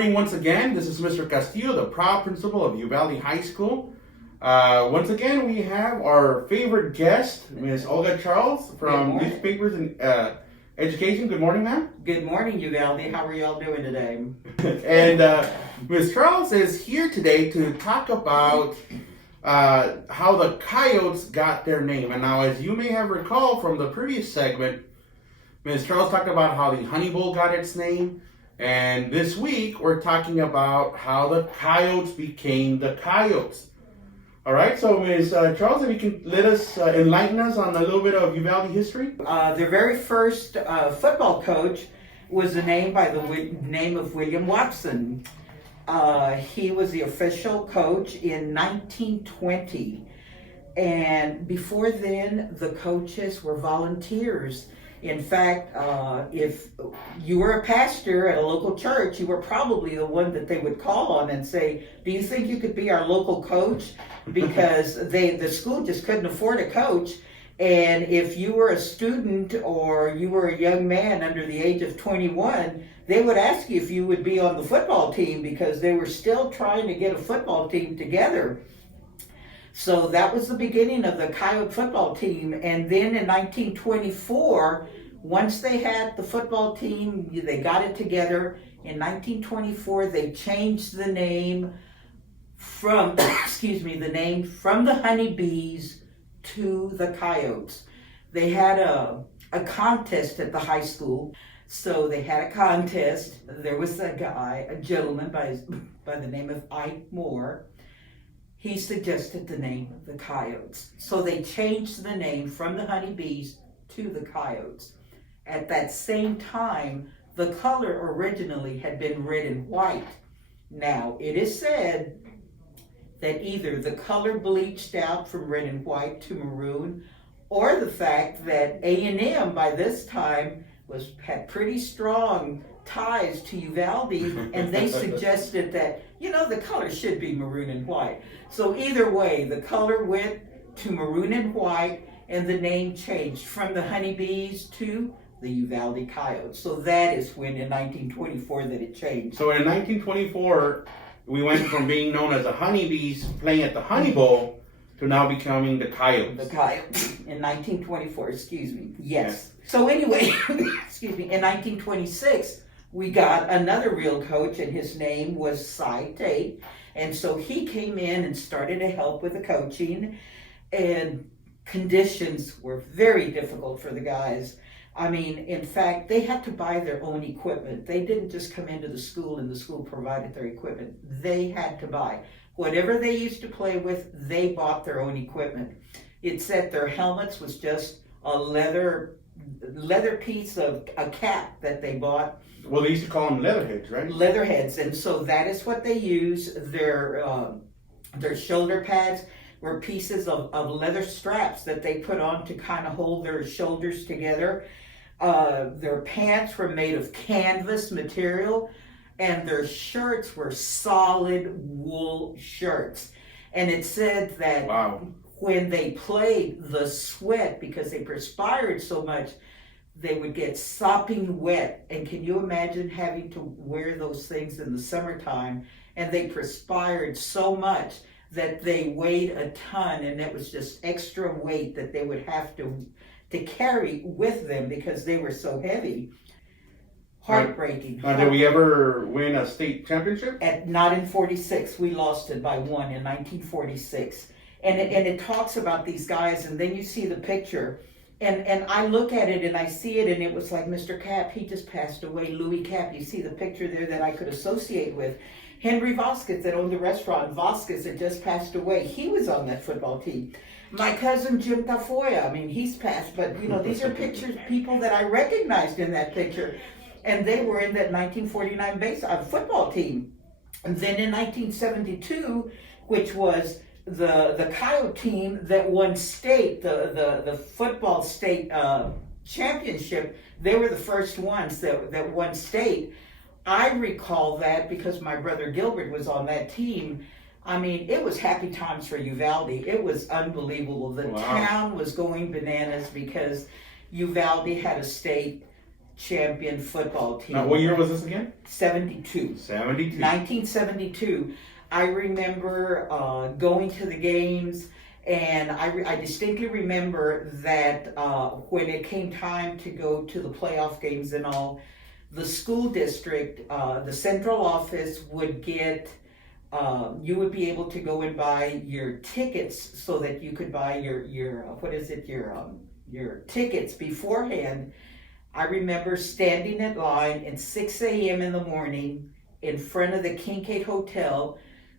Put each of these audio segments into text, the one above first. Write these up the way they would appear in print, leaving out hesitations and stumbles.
morning once again. This is Mr. Castillo, the proud principal of Uvalde High School. Once again, we have our favorite guest, Ms. Olga Charles from Newspapers and Education. Good morning, ma'am. Good morning, Uvalde. How are y'all doing today? And Ms. Charles is here today to talk about how the Coyotes got their name. And now, as you may have recalled from the previous segment, Ms. Charles talked about how the Honey Bowl got its name. And this week, we're talking about how the Coyotes became the Coyotes. All right, so Ms. Charles, if you can let us enlighten us on a little bit of Uvalde history. Their very first football coach was named by the name of William Watson. He was the official coach in 1920. And before then, the coaches were volunteers. In fact, if you were a pastor at a local church, you were probably the one that they would call on and say, do you think you could be our local coach? Because the school just couldn't afford a coach. And if you were a student or you were a young man under the age of 21, they would ask you if you would be on the football team because they were still trying to get a football team together. So that was the beginning of the Coyote football team. And then in 1924, once they had the football team, they got it together. In 1924, they changed the name from, the name from the Honeybees to the Coyotes. They had a contest at the high school. So they had a contest. There was a gentleman by the name of Ike Moore. He suggested the name of the Coyotes. So they changed the name from the Honeybees to the Coyotes. At that same time, the color originally had been red and white. Now, it is said that either the color bleached out from red and white to maroon, or the fact that A&M by this time had pretty strong ties to Uvalde, and they suggested that, the color should be maroon and white. So either way, the color went to maroon and white, and the name changed from the Honeybees to the Uvalde Coyotes. So that is when, in 1924, that it changed. So in 1924, we went from being known as the Honeybees playing at the Honey Bowl to now becoming the Coyotes. The Coyotes in 1924, Yes. So anyway, in 1926, we got another real coach, and his name was Cy Tate. And so he came in and started to help with the coaching, and conditions were very difficult for the guys. I mean, in fact, they had to buy their own equipment. They didn't just come into the school and the school provided their equipment. They had to buy. Whatever they used to play with, they bought their own equipment. It said their helmets was just a leather piece of a cap that they bought. Well, they used to call them leatherheads, right? Leatherheads, and so that is what they use. Their shoulder pads were pieces of leather straps that they put on to kind of hold their shoulders together. Their pants were made of canvas material, and their shirts were solid wool shirts. And it said that when they played, the sweat, because they perspired so much, they would get sopping wet. And can you imagine having to wear those things in the summertime? And they perspired so much that they weighed a ton, and it was just extra weight that they would have to carry with them because they were so heavy. Heartbreaking. Did we ever win a state championship? Not in 46. We lost it by 1 in 1946. And it talks about these guys, and then you see the picture. And I look at it and I see it, and it was like Mr. Cap, he just passed away. Louis Cap, you see the picture there that I could associate with. Henry Vasquez that owned the restaurant, Vasquez, had just passed away. He was on that football team. My cousin Jim Tafoya, I mean, he's passed, but these are pictures, people that I recognized in that picture. And they were in that 1949 football team. And then in 1972, which was the Coyote team that won state, the football state championship, they were the first ones that won state. I recall that because my brother Gilbert was on that team. I mean, it was happy times for Uvalde. It was unbelievable. The town was going bananas because Uvalde had a state champion football team. Now, what year was this again? 72. 72. 1972. I remember going to the games, and I distinctly remember that when it came time to go to the playoff games and all, the school district, the central office would get, you would be able to go and buy your tickets so that you could buy your tickets beforehand. I remember standing in line at 6 a.m. in the morning in front of the Kincaid Hotel,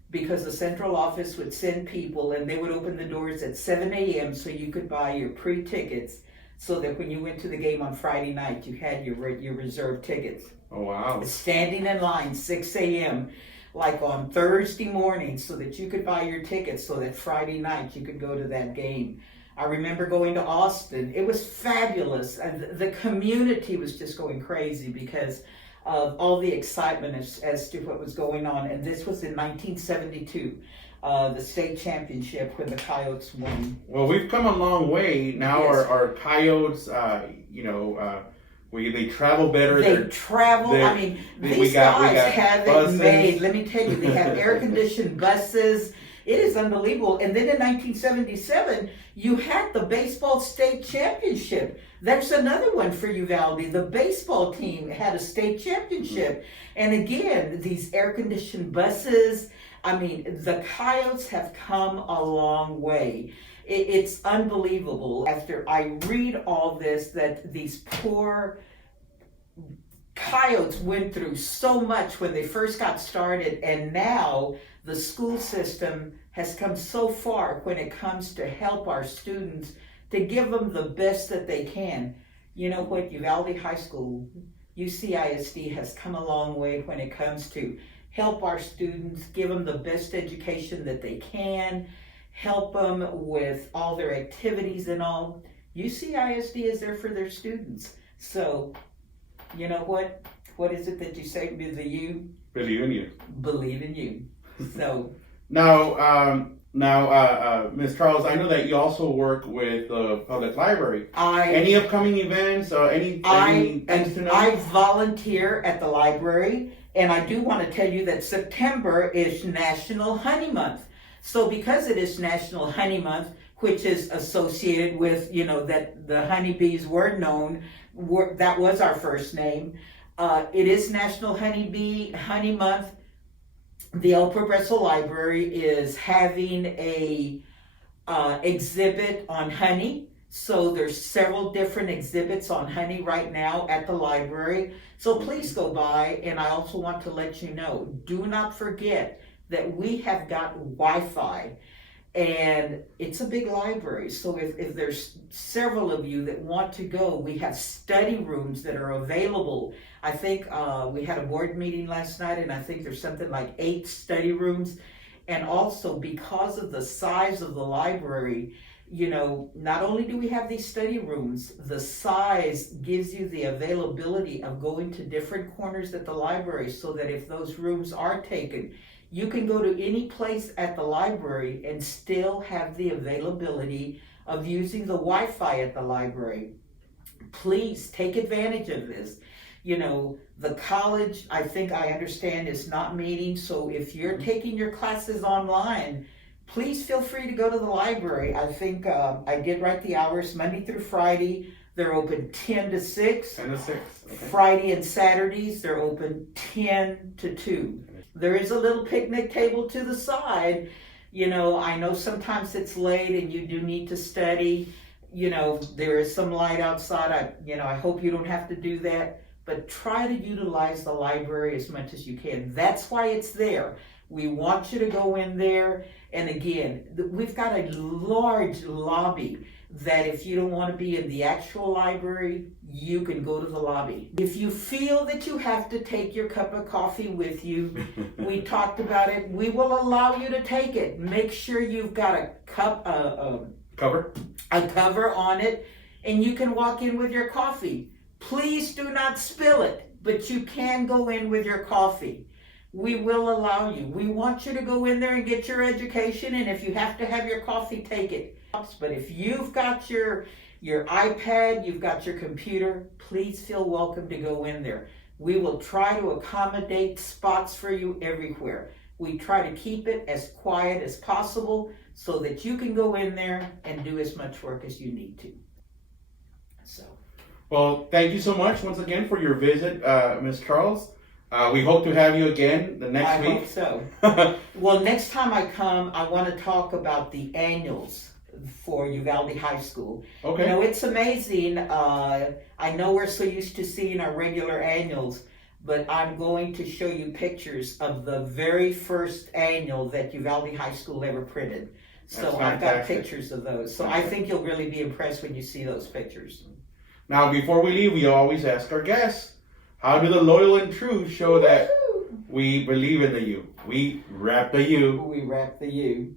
because the central office would send people and they would open the doors at 7 a.m. so you could buy your pre-tickets, so that when you went to the game on Friday night, you had your reserved tickets. Oh, wow. Standing in line 6 a.m. like on Thursday morning so that you could buy your tickets so that Friday night you could go to that game. I remember going to Austin. It was fabulous. And the community was just going crazy because of all the excitement as to what was going on. And this was in 1972, the state championship when the Coyotes won. Well, we've come a long way. Now Yes. our Coyotes, they travel better. They travel. I mean, these guys have it made. Let me tell you, they have air-conditioned buses. It is unbelievable. And then in 1977, you had the baseball state championship. That's another one for Uvalde. The baseball team had a state championship. And again, these air-conditioned buses. I mean, the Coyotes have come a long way. It's unbelievable. After I read all this, that these poor Coyotes went through so much when they first got started, and now the school system has come so far when it comes to help our students, to give them the best that they can. You know what, Uvalde High School, UCISD has come a long way when it comes to help our students, give them the best education that they can, help them with all their activities and all. UCISD is there for their students. So, you know what? What is it that you say? Believe in you. Believe in you. So now, Ms. Charles, I know that you also work with the public library. Any upcoming events or any things to know? I volunteer at the library, and I do want to tell you that September is National Honey Month. So because it is National Honey Month, which is associated with, that the honeybees were known, that was our first name. It is National Honey Month. The El Progreso Library is having a exhibit on honey. So there's several different exhibits on honey right now at the library. So please go by. And I also want to let you know, do not forget that we have got Wi-Fi. And it's a big library, so if there's several of you that want to go, we have study rooms that are available. I think we had a board meeting last night, and I think there's something like 8 study rooms. And also, because of the size of the library, not only do we have these study rooms, the size gives you the availability of going to different corners at the library, so that if those rooms are taken, you can go to any place at the library and still have the availability of using the Wi-Fi at the library. Please take advantage of this. The college, I think I understand, is not meeting. So if you're taking your classes online, please feel free to go to the library. I think I did write the hours. Monday through Friday, they're open 10 to 6. 10 to 6. Okay. Friday and Saturdays, they're open 10 to 2. There is a little picnic table to the side. I know sometimes it's late and you do need to study. There is some light outside. I hope you don't have to do that, but try to utilize the library as much as you can. That's why it's there. We want you to go in there. And again, we've got a large lobby that if you don't want to be in the actual library, you can go to the lobby. If you feel that you have to take your cup of coffee with you, we talked about it, we will allow you to take it. Make sure you've got a cover on it, and you can walk in with your coffee. Please do not spill it, but you can go in with your coffee. We will allow you. We want you to go in there and get your education, and if you have to have your coffee, take it. But if you've got your your iPad, you've got your computer, please feel welcome to go in there. We will try to accommodate spots for you everywhere. We try to keep it as quiet as possible so that you can go in there and do as much work as you need to. So. Well, thank you so much once again for your visit, Ms. Charles. We hope to have you again the next week. I hope so. Well, next time I come, I want to talk about the annuals for Uvalde High School. Okay. You know, it's amazing. I know we're so used to seeing our regular annuals, but I'm going to show you pictures of the very first annual that Uvalde High School ever printed. So That's I've got fantastic. pictures of those. So I think you'll really be impressed when you see those pictures. Now, before we leave, we always ask our guests, how do the loyal and true show that we believe in the U? We rap the U. We rap the U.